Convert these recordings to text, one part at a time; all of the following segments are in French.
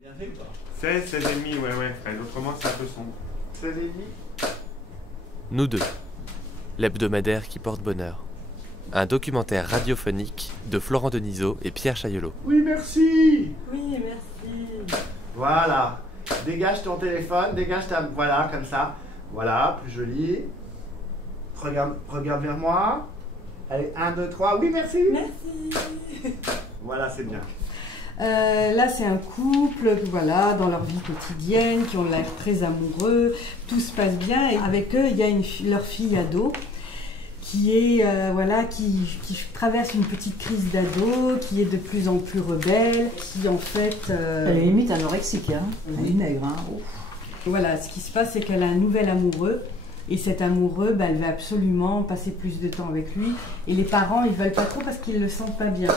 Bien fait ou pas? 16, 16,5, ouais. Autrement, c'est un peu sombre. 16,5. Nous deux, l'hebdomadaire qui porte bonheur. Un documentaire radiophonique de Florent Denisot et Pierre Chaillot. Oui, merci. Oui, merci. Voilà. Dégage ton téléphone, dégage ta... Voilà, comme ça. Voilà, plus joli. Regarde vers moi. Allez, 1, 2, 3. Oui, merci. Merci. Voilà, c'est bien. Là, c'est un couple, voilà, dans leur vie quotidienne, qui ont l'air très amoureux, tout se passe bien. Et avec eux, il y a leur fille ado, qui est, qui traverse une petite crise d'ado, qui est de plus en plus rebelle, qui en fait... Elle est limite anorexique, hein. Elle est maigre, hein. Ouf. Voilà, ce qui se passe, c'est qu'elle a un nouvel amoureux. Et cet amoureux, elle veut absolument passer plus de temps avec lui. Et les parents, ils veulent pas trop parce qu'ils le sentent pas bien.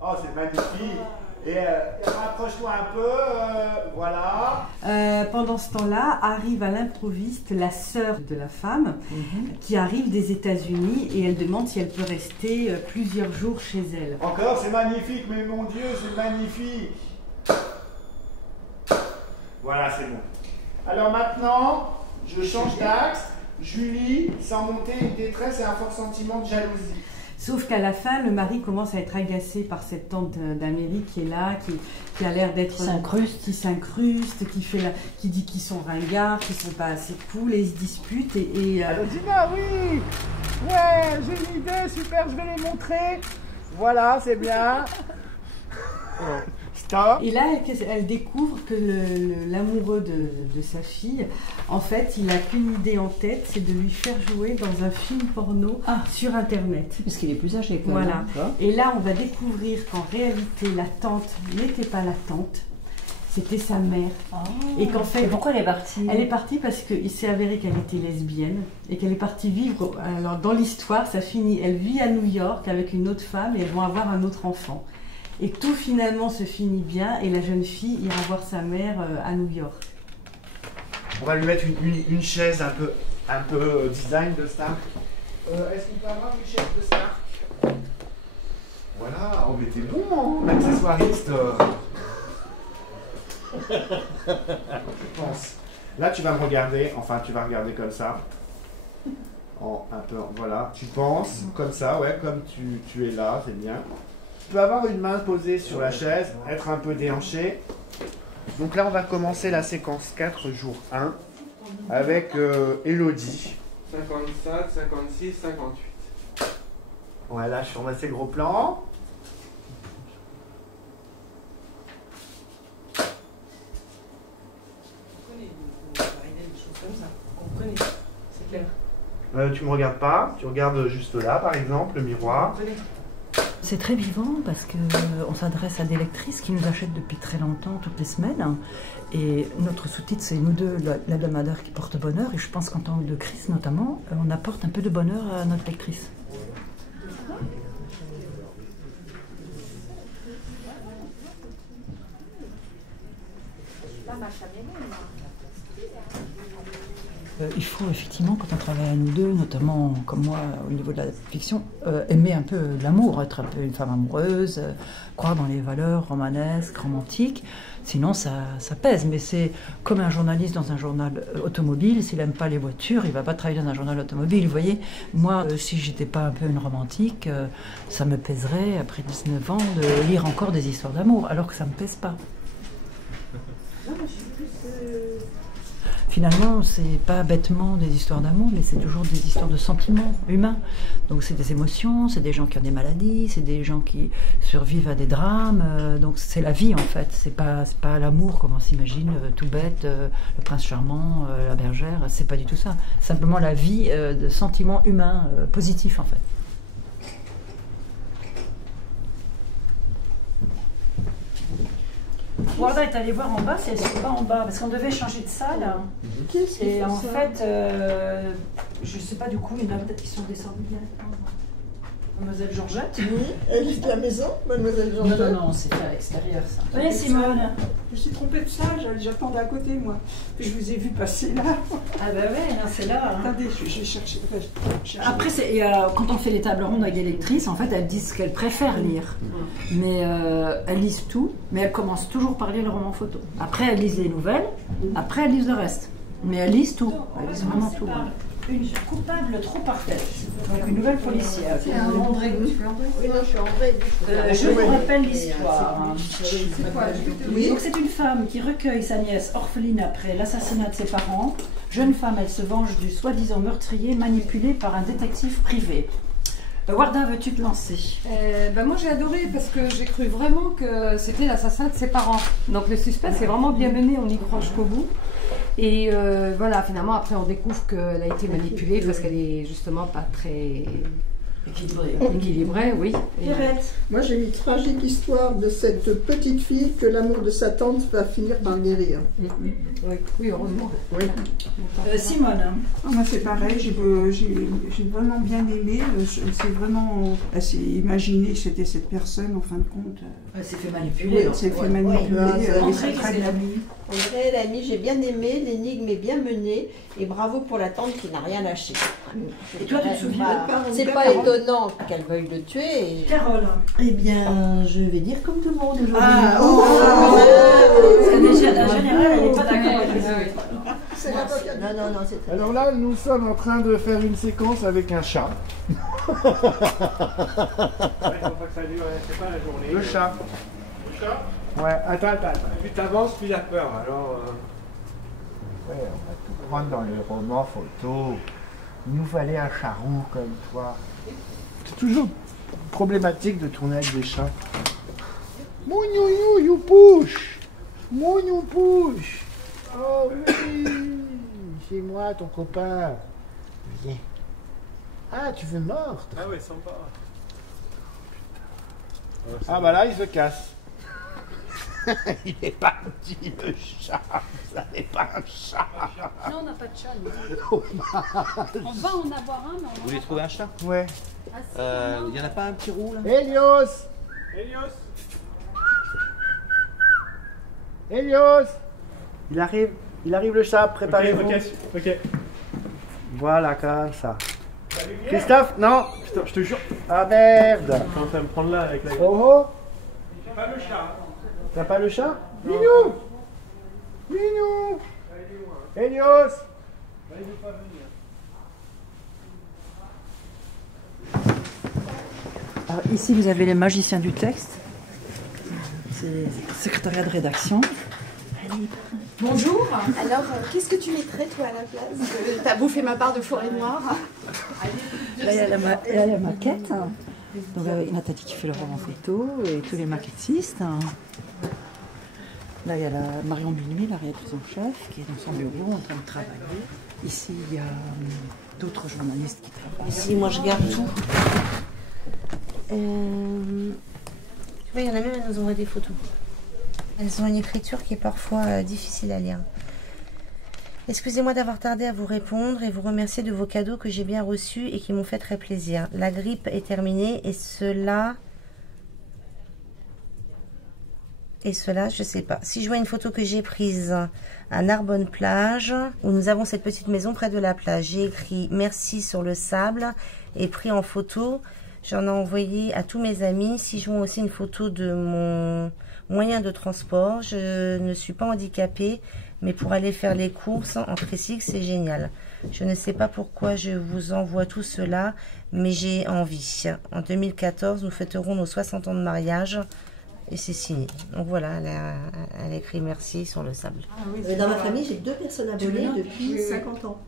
Oh, c'est magnifique. Et rapproche-toi un peu, voilà. Pendant ce temps-là, arrive à l'improviste la sœur de la femme qui arrive des États-Unis et elle demande si elle peut rester plusieurs jours chez elle. Encore, c'est magnifique, mais mon Dieu, c'est magnifique. Voilà, c'est bon. Alors maintenant, je change d'axe. Julie, sans monter une détresse et un fort sentiment de jalousie. Sauf qu'à la fin, le mari commence à être agacé par cette tante d'Amérique qui est là, qui a l'air d'être... Qui s'incruste, qui dit qu'ils sont ringards, qu'ils sont pas assez cool, et ils se disputent Alors Dina, oui. Ouais, j'ai une idée, super, je vais les montrer. Voilà, c'est bien. Stop. Et là, elle découvre que l'amoureux de sa fille, en fait, il n'a qu'une idée en tête, c'est de lui faire jouer dans un film porno sur Internet. Puisqu'il est plus âgé, quoi. Voilà. Et là, on va découvrir qu'en réalité, la tante n'était pas la tante, c'était sa mère. Oh. Et qu'en fait... Et pourquoi elle est partie? Elle est partie parce qu'il s'est avéré qu'elle était lesbienne et qu'elle est partie vivre... Alors, dans l'histoire, ça finit... Elle vit à New York avec une autre femme et elles vont avoir un autre enfant. Et tout finalement se finit bien et la jeune fille ira voir sa mère à New York. On va lui mettre une chaise un peu design de Stark. Est-ce qu'on peut avoir une chaise de Stark? Voilà, oh mais t'es bon, hein, l'accessoiriste. Je pense. Là tu vas me regarder, enfin tu vas regarder comme ça. Voilà, tu penses comme ça, ouais, comme tu es là, c'est bien. Tu peux avoir une main posée sur la chaise, être un peu déhanché. Donc là, on va commencer la séquence 4, jour 1, avec Elodie. 57, 56, 58. Voilà, je suis en assez gros plan. On connaît des choses comme ça. On connaît, c'est clair. Tu me regardes pas, tu regardes juste là, par exemple, le miroir. C'est très vivant parce qu'on s'adresse à des lectrices qui nous achètent depuis très longtemps, toutes les semaines. Et notre sous-titre, c'est Nous deux, l'hebdomadaire qui porte bonheur. Et je pense qu'en tant que crise notamment, on apporte un peu de bonheur à notre lectrice. Il faut effectivement, quand on travaille à nous deux, notamment comme moi au niveau de la fiction, aimer un peu l'amour, être un peu une femme amoureuse, croire dans les valeurs romanesques, romantiques. Sinon ça pèse, mais c'est comme un journaliste dans un journal automobile, s'il n'aime pas les voitures, il ne va pas travailler dans un journal automobile. Vous voyez, moi, si j'étais pas un peu une romantique, ça me pèserait, après 19 ans, de lire encore des histoires d'amour, alors que ça ne me pèse pas. Non, moi, je suis plus... Finalement, c'est pas bêtement des histoires d'amour, mais c'est toujours des histoires de sentiments humains. Donc c'est des émotions, c'est des gens qui ont des maladies, c'est des gens qui survivent à des drames. Donc c'est la vie en fait, c'est pas l'amour comme on s'imagine, tout bête, le prince charmant, la bergère, c'est pas du tout ça. Simplement la vie de sentiments humains positifs en fait. Warda est allée voir en bas si elle ne pas en bas, parce qu'on devait changer de salle. Et en fait, je ne sais pas du coup, il y en a peut-être qui sont descendus directement. Mademoiselle Georgette. Oui, elle est de la maison, Mademoiselle Georgette. Non, c'est à l'extérieur ça. Venez Simone. Je me suis trompée de salle, j'attendais à côté, moi. Puis je vous ai vu passer là. Ah bah ouais, c'est là. Hein. Attendez, je cherchais. Après, quand on fait les tables rondes avec des lectrices, en fait, elles disent qu'elles préfèrent lire. Mais elles lisent tout, mais elles commencent toujours par lire le roman photo. Après, elles lisent les nouvelles, après, elles lisent le reste. Mais elles lisent tout. Elles lisent vraiment tout. Une coupable trop parfaite. Donc une nouvelle policière. C'est un André. Tu fais André? Oui, non, je suis André. Je vous rappelle l'histoire. Oui. Donc c'est une femme qui recueille sa nièce orpheline après l'assassinat de ses parents. Jeune femme, elle se venge du soi-disant meurtrier manipulé par un détective privé. Warda, veux-tu te lancer? Moi j'ai adoré parce que j'ai cru vraiment que c'était l'assassin de ses parents. Donc le suspense est vraiment bien mené, on y croit jusqu'au bout. Et voilà, finalement après on découvre qu'elle a été manipulée parce qu'elle est justement pas très équilibrée, oui. Moi j'ai mis tragique histoire de cette petite fille que l'amour de sa tante va finir par guérir. Oui, heureusement. Oui. Simone. Moi c'est pareil, j'ai vraiment bien aimé. C'est vraiment, elle s'est imaginé que c'était cette personne en fin de compte. Elle s'est fait manipuler. Elle s'est fait manipuler. André, c'est l'ami. André, l'ami, j'ai bien aimé, l'énigme est bien menée et bravo pour la tante qui n'a rien lâché. Et toi, tu te souviens? C'est pas étonnant qu'elle veuille le tuer. Et... Carole. Eh bien, je vais dire comme tout le monde aujourd'hui. Parce que déjà, la générale, elle n'est pas d'accord avec les autres. C'est l'avocat. Non, c'est très Alors là, nous sommes en train de faire une séquence avec un chat. Il faut pas que ça dure, c'est pas la journée. Le chat. Le chat? Ouais, attends. Plus t'avances, plus il a peur. Alors. Ouais, on va tout prendre dans les romans photos. Il nous fallait un chat roux comme toi. C'est toujours problématique de tourner avec des chats. Mon you, you push. Mon you push. Oh oui, c'est moi ton copain. Viens. Ah, tu veux mordre? Ah ouais, sympa. Ah bah là, il se casse. Il est parti, le chat. Ça n'est pas un chat. Non, on n'a pas de chat. On va en avoir un, mais Vous voulez trouver un chat? Ouais. Il n'y en a pas un petit roux là? Hélios! Hélios! Hélios! Il arrive le chat, préparez-vous. Ok. Voilà, comme ça. Christophe, non! Putain, je te jure. Ah merde! Je suis en train de me prendre là avec la. Oh oh! J'ai pas le chat. T'as pas le chat? Minou! Minou! Hélios! Il veut pas venir. Alors, ici, vous avez les magiciens du texte. C'est le secrétariat de rédaction. Bonjour. Alors, qu'est-ce que tu mettrais toi à la place? T'as bouffé ma part de forêt noire. Là, il y a la maquette. Donc, avec Nathalie qui fait le roman photo et tous les maquettistes. Là, il y a Marion Bunuy, la rédactrice en chef, qui est dans son bureau en train de travailler. Ici, il y a d'autres journalistes qui travaillent. Ici, moi, je garde tout. Tu vois, il y en a même, elles nous envoient des photos. Elles ont une écriture qui est parfois difficile à lire. Excusez-moi d'avoir tardé à vous répondre et vous remercier de vos cadeaux que j'ai bien reçus et qui m'ont fait très plaisir. La grippe est terminée et cela, je sais pas. Si je vois une photo que j'ai prise à Narbonne-Plage, où nous avons cette petite maison près de la plage, j'ai écrit merci sur le sable et pris en photo. J'en ai envoyé à tous mes amis. Si je vois aussi une photo de mon moyen de transport, je ne suis pas handicapée, mais pour aller faire les courses en tricycle, c'est génial. Je ne sais pas pourquoi je vous envoie tout cela, mais j'ai envie. En 2014, nous fêterons nos 60 ans de mariage et c'est signé. Donc voilà, elle a écrit merci sur le sable. Dans ma famille, j'ai 2 personnes abonnées depuis 50 ans.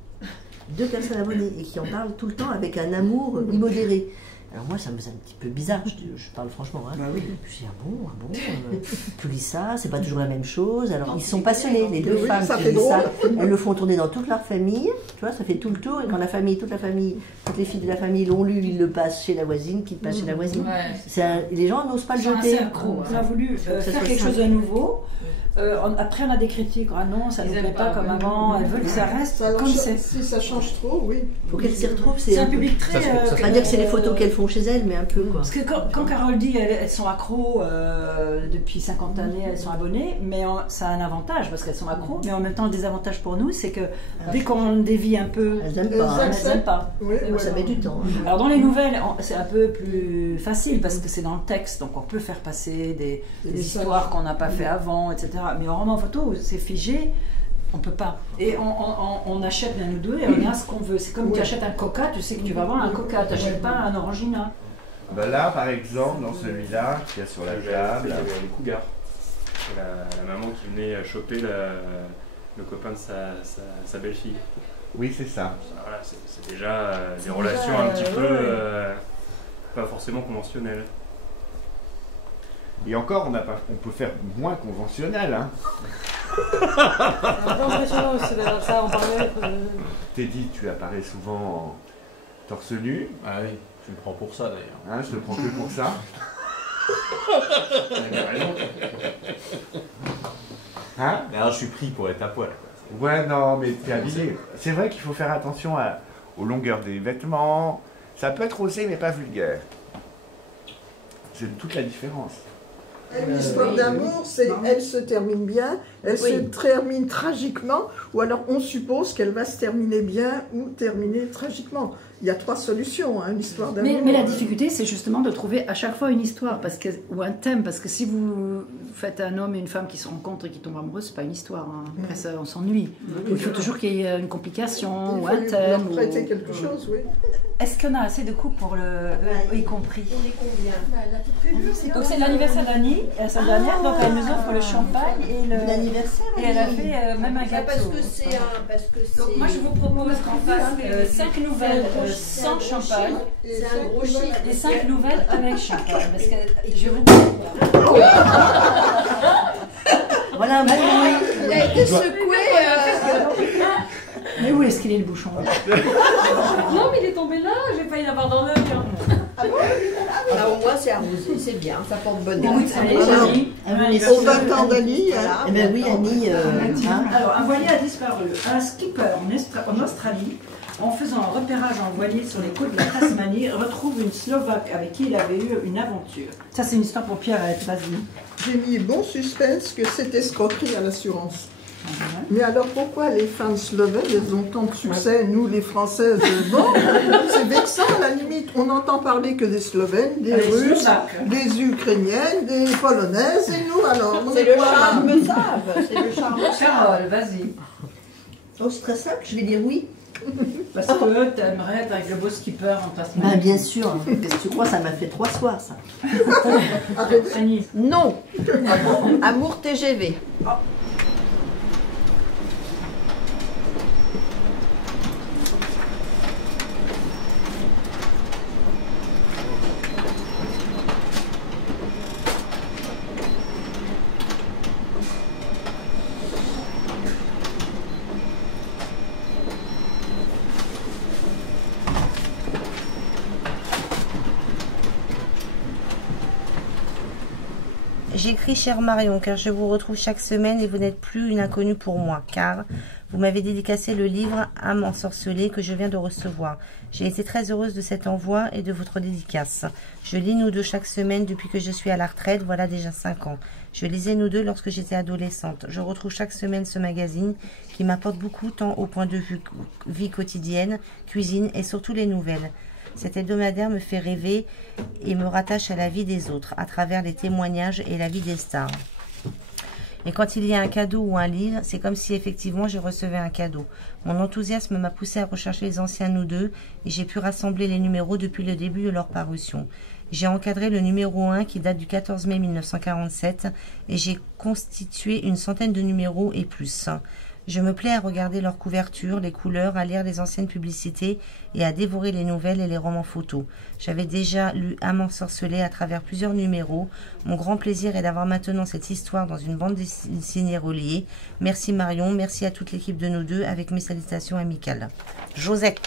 2 personnes abonnées et qui en parlent tout le temps avec un amour immodéré. Alors moi, ça me faisait un petit peu bizarre, je parle franchement. Hein. Bah oui. Je dis, ah bon, tu lis ça, c'est pas toujours la même chose. Alors ils sont passionnés, les 2 femmes qui lisent ça, elles le font tourner dans toute leur famille, tu vois, ça fait tout le tour, et quand toute les filles de la famille l'ont lu, ils le passent chez la voisine, qui le passe chez la voisine. Les gens n'osent pas le jeter. On a voulu faire quelque chose de nouveau. Après, on a des critiques. Ah non, ça ne nous plaît pas comme avant. Elles veulent que ça reste comme c'est. Si ça change trop, oui. Il faut qu'elles s'y retrouvent. C'est un public très... Ça veut pas dire que c'est les photos qu'elles font chez elles, mais un peu quoi. Parce que quand Carole dit elles sont accros, depuis 50 années elles sont abonnées, mais ça a un avantage parce qu'elles sont accros, mais en même temps le désavantage pour nous c'est que dès qu'on dévie un peu, elles n'aiment pas. Oui, ça met du temps. Alors dans les nouvelles c'est un peu plus facile parce que c'est dans le texte, donc on peut faire passer des histoires qu'on n'a pas fait avant, etc. Mais en roman photo où c'est figé, on peut pas. Et on achète l'un ou deux et on regarde ce qu'on veut. C'est comme tu achètes un coca, tu sais que tu vas avoir un coca, tu n'achètes pas un orangina. Ben là, par exemple, dans celui-là, qu'il y a sur la table, il y avait les cougars. La maman qui venait choper le copain de sa belle-fille. Oui, c'est ça. Voilà, c'est déjà des relations un petit peu pas forcément conventionnelles. Et encore, on peut faire moins conventionnel. Hein. C'est impressionnant aussi d'avoir ça en parler. Teddy, tu apparais souvent en torse nu. Ah oui, tu le prends pour ça d'ailleurs. Hein, je le prends que pour ça. Hein? Mais alors je suis pris pour être à poil. Quoi. Ouais, non, mais t'es habillé. C'est vrai qu'il faut faire attention aux longueurs des vêtements. Ça peut être osé, mais pas vulgaire. C'est toute la différence. Une histoire d'amour, elle se termine bien, elle se termine tragiquement, ou alors on suppose qu'elle va se terminer bien ou terminer tragiquement. Il y a 3 solutions, hein, une histoire d'amour. Mais la difficulté, c'est justement de trouver à chaque fois une histoire ou un thème, parce que si vous faites un homme et une femme qui se rencontrent et qui tombent amoureux, c'est pas une histoire. Hein. Après ça, on s'ennuie. Il faut toujours qu'il y ait une complication ou un thème. Il faut leur prêter quelque chose, oui. Est-ce qu'on a assez de coups pour y compris? On est combien? Donc c'est l'anniversaire d'Annie, sa dernière, donc elle nous offre le champagne et l'anniversaire. Et elle a fait même un gâteau. Parce que c'est donc moi je vous propose qu'on fasse 5 nouvelles sans champagne. C'est un gros chiffre. Et 5 nouvelles avec champagne. Parce que je vous... Voilà un bon bruit. Il a été secoué. Mais où est-ce qu'il est le bouchon? Non, mais il est tombé là, j'ai failli l'avoir dans l'œil. Ah bon? Là, au moins, c'est arrosé, c'est bien, ça porte bonheur. Allez, on va attendre Annie. Eh bien oui, Annie. Alors, un voilier a disparu. Un skipper en Australie, en faisant un repérage en voilier sur les côtes de la Tasmanie, retrouve une Slovaque avec qui il avait eu une aventure. Ça, c'est une histoire pour Pierrette, vas-y. J'ai mis bon suspense que c'est escroquerie à l'assurance. Mais alors pourquoi les femmes slovènes, elles ont tant de succès, nous les Françaises, bon, c'est vexant à la limite, on n'entend parler que des Slovènes, des Russes, des Ukrainiennes, des Polonaises, et nous alors, c'est le charme save, c'est le charme Carole, vas-y. Oh, c'est très simple, je vais dire oui. Parce que t'aimerais être avec le beau skipper en Tasmanie. Bien sûr, qu'est-ce que tu crois, ça m'a fait 3 soirs ça. Non. Amour TGV. J'écris chère Marion car je vous retrouve chaque semaine et vous n'êtes plus une inconnue pour moi car vous m'avez dédicacé le livre Âme ensorcelée que je viens de recevoir. J'ai été très heureuse de cet envoi et de votre dédicace. Je lis Nous deux chaque semaine depuis que je suis à la retraite, voilà déjà 5 ans. Je lisais Nous deux lorsque j'étais adolescente. Je retrouve chaque semaine ce magazine qui m'apporte beaucoup tant au point de vue vie quotidienne, cuisine et surtout les nouvelles. Cet hebdomadaire me fait rêver et me rattache à la vie des autres, à travers les témoignages et la vie des stars. Et quand il y a un cadeau ou un livre, c'est comme si effectivement je recevais un cadeau. Mon enthousiasme m'a poussé à rechercher les anciens Nous deux et j'ai pu rassembler les numéros depuis le début de leur parution. J'ai encadré le numéro 1 qui date du 14 mai 1947 et j'ai constitué une centaine de numéros et plus. Je me plais à regarder leurs couvertures, les couleurs, à lire les anciennes publicités et à dévorer les nouvelles et les romans photos. J'avais déjà lu Âme ensorcelée à travers plusieurs numéros. Mon grand plaisir est d'avoir maintenant cette histoire dans une bande dessinée reliée. Merci Marion, merci à toute l'équipe de Nous deux avec mes salutations amicales. Josette.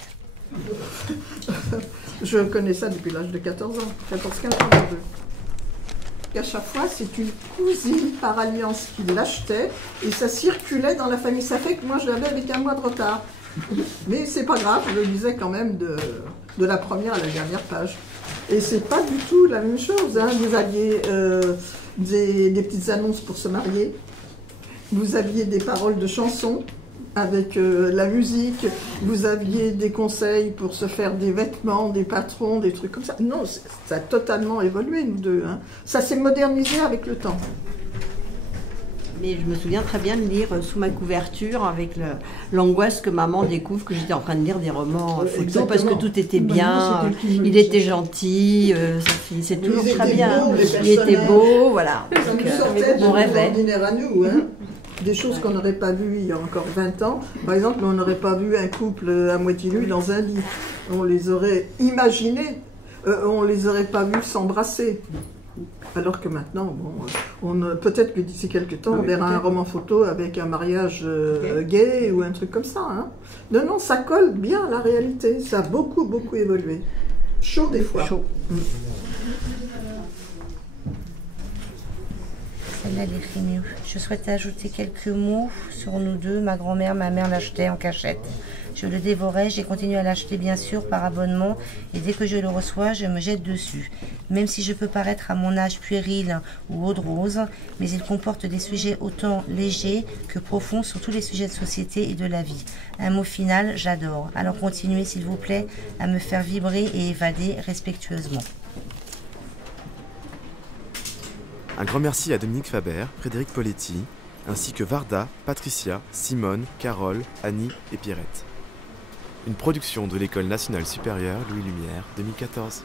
Je connais ça depuis l'âge de 14 ans, 14-15 ans. qu'à chaque fois, c'est une cousine par alliance qui l'achetait et ça circulait dans la famille. Ça fait que moi, je l'avais avec un mois de retard. Mais c'est pas grave, je le lisais quand même de la première à la dernière page. Et c'est pas du tout la même chose. Hein. Vous aviez des petites annonces pour se marier. Vous aviez des paroles de chansons avec la musique. Vous aviez des conseils pour se faire des vêtements, des patrons, des trucs comme ça. Non, ça a totalement évolué, nous deux. Hein. Ça s'est modernisé avec le temps. Mais je me souviens très bien de lire sous ma couverture avec l'angoisse que maman découvre que j'étais en train de lire des romans photos parce que tout était bien, il était gentil, ça finissait toujours très bien, il était beau, voilà. Ça nous sortait de l'ordinaire à nous, hein. Des choses qu'on n'aurait pas vues il y a encore 20 ans. Par exemple, on n'aurait pas vu un couple à moitié nu dans un lit. On les aurait imaginés, on les aurait pas vus s'embrasser. Alors que maintenant, bon, peut-être que d'ici quelques temps, on verra un roman photo avec un mariage gay ou un truc comme ça. Hein. Non, non, ça colle bien à la réalité. Ça a beaucoup, beaucoup évolué. Chaud des fois. Chaud. Celle-là, elle écrit mieux. Je souhaitais ajouter quelques mots sur nous deux. Ma grand-mère, ma mère l'achetaient en cachette. Je le dévorais, j'ai continué à l'acheter bien sûr par abonnement et dès que je le reçois, je me jette dessus. Même si je peux paraître à mon âge puéril ou eau de rose, mais il comporte des sujets autant légers que profonds sur tous les sujets de société et de la vie. Un mot final, j'adore. Alors continuez s'il vous plaît à me faire vibrer et évader respectueusement. Un grand merci à Dominique Faber, Frédéric Poletti, ainsi que Varda, Patricia, Simone, Carole, Annie et Pierrette. Une production de l'École nationale supérieure Louis Lumière 2014.